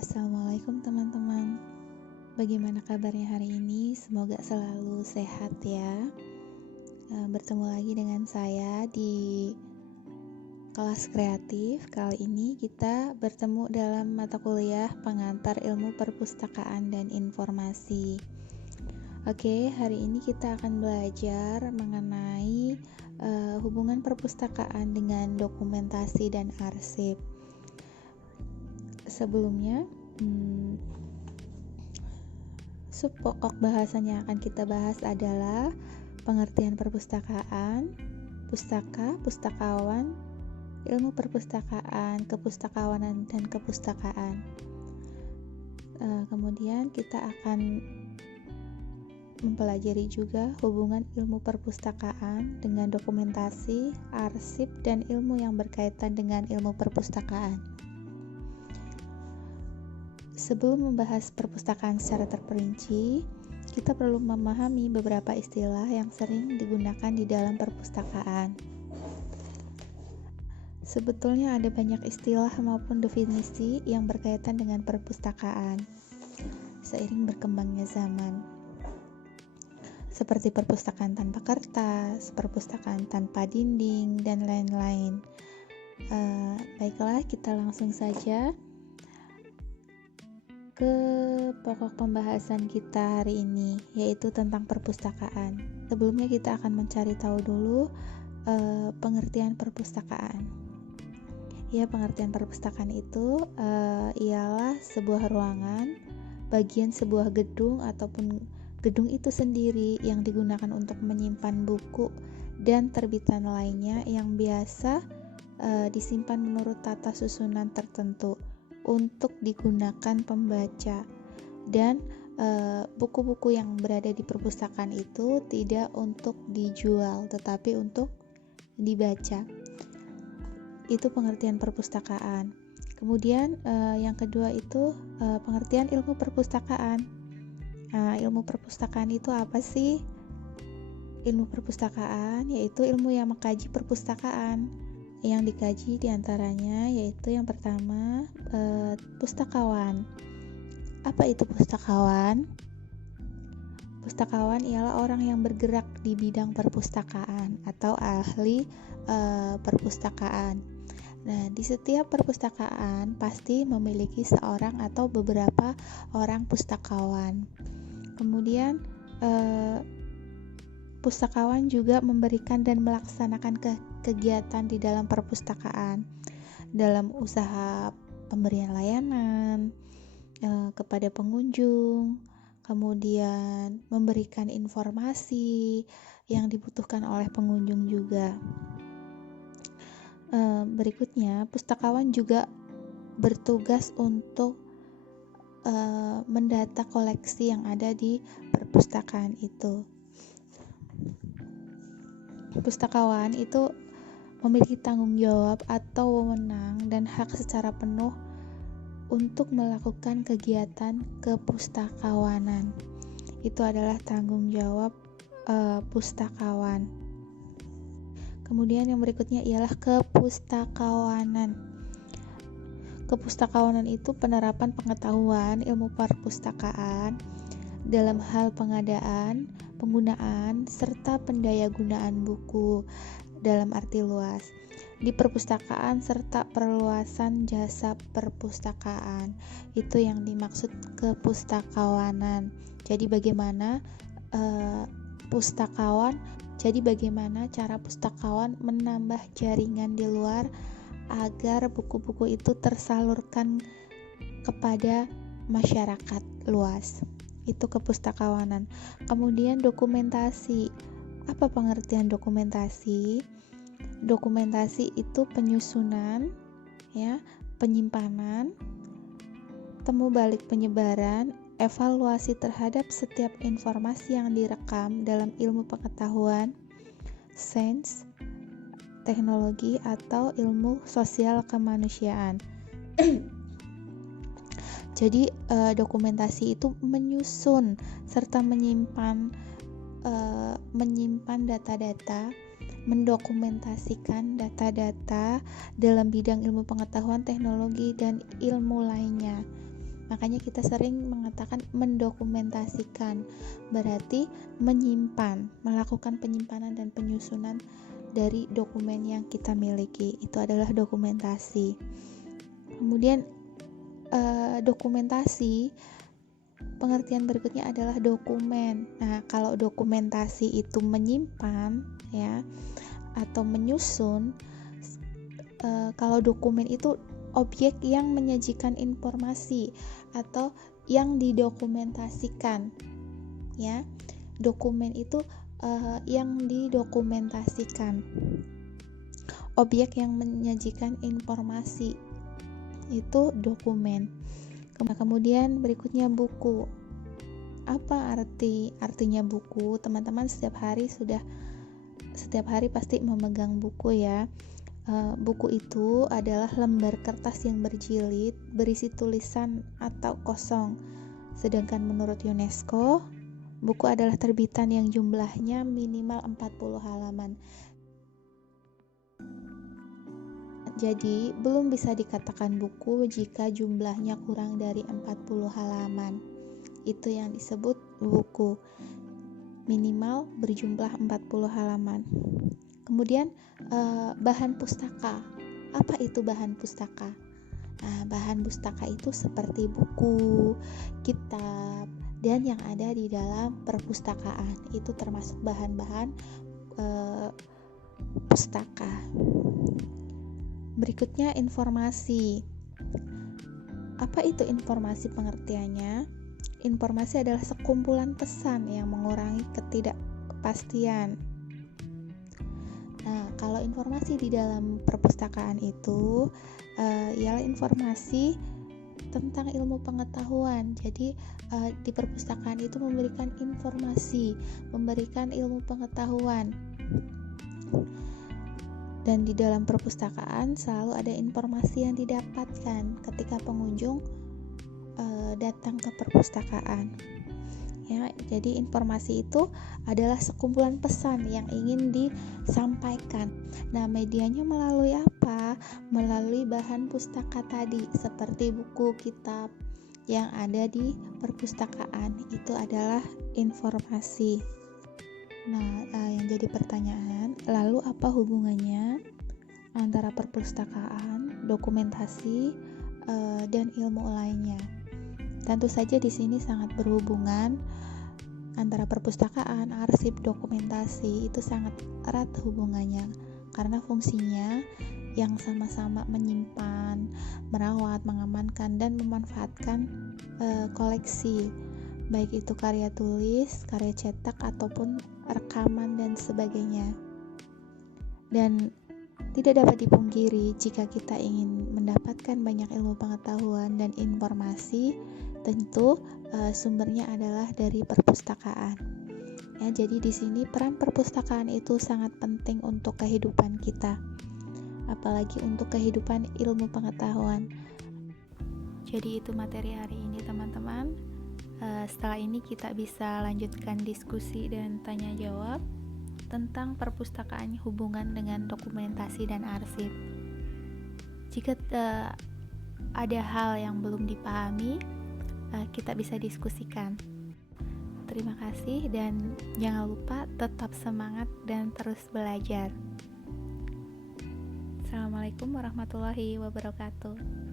Assalamualaikum teman-teman. Bagaimana kabarnya hari ini? Semoga selalu sehat ya. Bertemu lagi dengan saya di kelas kreatif. Kali ini kita bertemu dalam mata kuliah pengantar ilmu perpustakaan dan informasi. Oke, hari ini kita akan belajar mengenai hubungan perpustakaan dengan dokumentasi dan arsip. Sebelumnya, pokok bahasan yang akan kita bahas adalah pengertian perpustakaan, pustaka, pustakawan, ilmu perpustakaan, kepustakawanan, dan kepustakaan. Kemudian kita akan mempelajari juga hubungan ilmu perpustakaan dengan dokumentasi, arsip, dan ilmu yang berkaitan dengan ilmu perpustakaan. Sebelum membahas perpustakaan secara terperinci, kita perlu memahami beberapa istilah yang sering digunakan di dalam perpustakaan. Sebetulnya ada banyak istilah maupun definisi yang berkaitan dengan perpustakaan seiring berkembangnya zaman. Seperti perpustakaan tanpa kertas, perpustakaan tanpa dinding, dan lain-lain. Baiklah, kita langsung saja ke pokok pembahasan kita hari ini, yaitu tentang perpustakaan. Sebelumnya kita akan mencari tahu dulu pengertian perpustakaan. Ya, pengertian perpustakaan itu ialah sebuah ruangan, bagian sebuah gedung ataupun gedung itu sendiri yang digunakan untuk menyimpan buku dan terbitan lainnya yang biasa disimpan menurut tata susunan tertentu untuk digunakan pembaca, dan buku-buku yang berada di perpustakaan itu tidak untuk dijual tetapi untuk dibaca. Itu pengertian perpustakaan. Kemudian yang kedua itu pengertian ilmu perpustakaan. Ilmu perpustakaan itu apa sih? Ilmu perpustakaan yaitu ilmu yang mengkaji perpustakaan. Yang dikaji diantaranya yaitu yang pertama pustakawan. Apa itu pustakawan? Pustakawan ialah orang yang bergerak di bidang perpustakaan atau ahli perpustakaan. Nah, di setiap perpustakaan pasti memiliki seorang atau beberapa orang pustakawan. Kemudian pustakawan juga memberikan dan melaksanakan kegiatan di dalam perpustakaan dalam usaha pemberian layanan kepada pengunjung, kemudian memberikan informasi yang dibutuhkan oleh pengunjung juga. Berikutnya, pustakawan juga bertugas untuk mendata koleksi yang ada di perpustakaan itu. Pustakawan itu memiliki tanggung jawab atau wewenang dan hak secara penuh untuk melakukan kegiatan kepustakawanan. Itu adalah tanggung jawab pustakawan. Kemudian yang berikutnya ialah kepustakawanan. Kepustakawanan itu penerapan pengetahuan ilmu perpustakaan dalam hal pengadaan, penggunaan, serta pendayagunaan buku dalam arti luas di perpustakaan serta perluasan jasa perpustakaan. Itu yang dimaksud kepustakawanan. Jadi bagaimana bagaimana cara pustakawan menambah jaringan di luar agar buku-buku itu tersalurkan kepada masyarakat luas. Itu kepustakawanan. Kemudian dokumentasi. Apa pengertian dokumentasi? Dokumentasi itu penyusunan, ya, penyimpanan, temu balik penyebaran, evaluasi terhadap setiap informasi yang direkam dalam ilmu pengetahuan, sains, teknologi, atau ilmu sosial kemanusiaan. Jadi dokumentasi itu menyusun serta menyimpan data-data, mendokumentasikan data-data dalam bidang ilmu pengetahuan, teknologi, dan ilmu lainnya. Makanya kita sering mengatakan mendokumentasikan, berarti menyimpan, melakukan penyimpanan dan penyusunan dari dokumen yang kita miliki. Itu adalah dokumentasi. Kemudian dokumentasi, pengertian berikutnya adalah dokumen. Nah, kalau dokumentasi itu menyimpan ya atau menyusun, kalau dokumen itu objek yang menyajikan informasi atau yang didokumentasikan ya. Dokumen itu yang didokumentasikan, objek yang menyajikan informasi itu dokumen. Kemudian berikutnya buku. Apa artinya buku? Teman-teman setiap hari pasti memegang buku ya. Buku itu adalah lembar kertas yang berjilid, berisi tulisan atau kosong. Sedangkan menurut UNESCO, buku adalah terbitan yang jumlahnya minimal 40 halaman. Jadi, belum bisa dikatakan buku jika jumlahnya kurang dari 40 halaman. Itu yang disebut buku. Minimal berjumlah 40 halaman. Kemudian, bahan pustaka. Apa itu bahan pustaka? Nah, bahan pustaka itu seperti buku, kitab, dan yang ada di dalam perpustakaan. Itu termasuk bahan-bahan pustaka. Berikutnya informasi. Apa itu informasi pengertiannya? Informasi adalah sekumpulan pesan yang mengurangi ketidakpastian. Nah, kalau informasi di dalam perpustakaan itu ialah informasi tentang ilmu pengetahuan. Jadi di perpustakaan itu memberikan informasi, memberikan ilmu pengetahuan. Dan di dalam perpustakaan selalu ada informasi yang didapatkan ketika pengunjung datang ke perpustakaan. Ya, jadi informasi itu adalah sekumpulan pesan yang ingin disampaikan. Nah, medianya melalui apa? Melalui bahan pustaka tadi, seperti buku, kitab yang ada di perpustakaan. Itu adalah informasi. Nah, yang jadi pertanyaan, lalu apa hubungannya antara perpustakaan, dokumentasi, dan ilmu lainnya? Tentu saja di sini sangat berhubungan antara perpustakaan, arsip, dokumentasi, itu sangat erat hubungannya karena fungsinya yang sama-sama menyimpan, merawat, mengamankan, dan memanfaatkan koleksi, baik itu karya tulis, karya cetak, ataupun rekaman dan sebagainya. Dan tidak dapat dipungkiri jika kita ingin mendapatkan banyak ilmu pengetahuan dan informasi, tentu sumbernya adalah dari perpustakaan. Ya, jadi di sini peran perpustakaan itu sangat penting untuk kehidupan kita, apalagi untuk kehidupan ilmu pengetahuan. Jadi itu materi hari ini, teman-teman. Setelah ini kita bisa lanjutkan diskusi dan tanya jawab tentang perpustakaan hubungan dengan dokumentasi dan arsip. Jika ada hal yang belum dipahami, kita bisa diskusikan. Terima kasih dan jangan lupa tetap semangat dan terus belajar. Assalamualaikum warahmatullahi wabarakatuh.